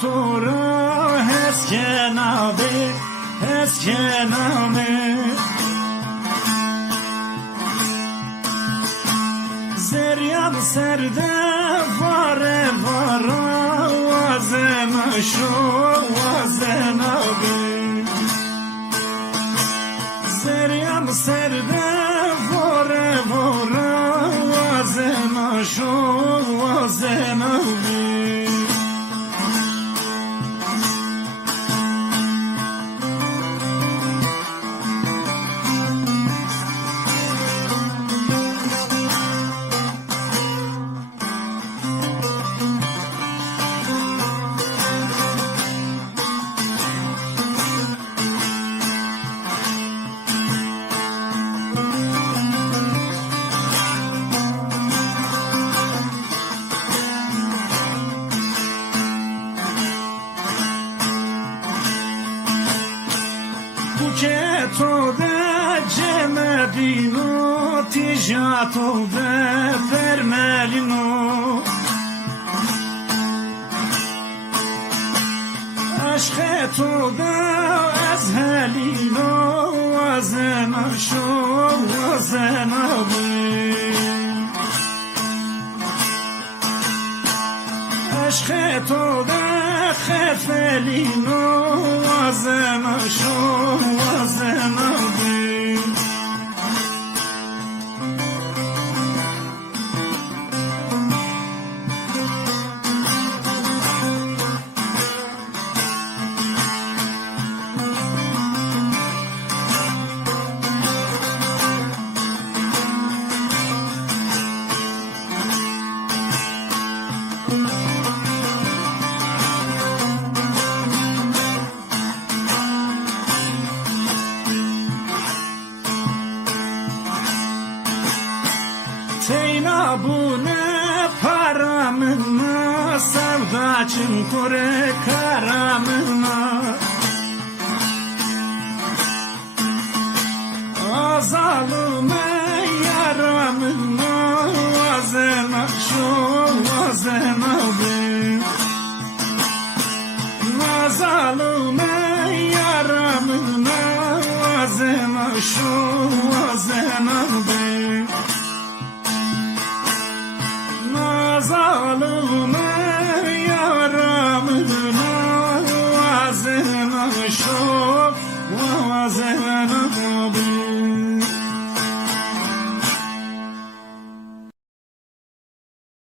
تو را هست که نابه هست که نامه زریم سرده واره واره وازم شو وازم آبی زریم سرده واره واره وازم شو وازم آبی که تو ده جمدینو تیجاتو ده فرملینو عشق تو ده از هلینو وزن شو وزن بی عشق تو ده خفلینو وزن شو وزن بی تینا بونه پرامنا سودا چین کره کرامنا آزالومه یارامنا وزن شو وزن بی آزالومه یارامنا وزن شو وزن بی ظالمه یارمنا وزن شو وزن بی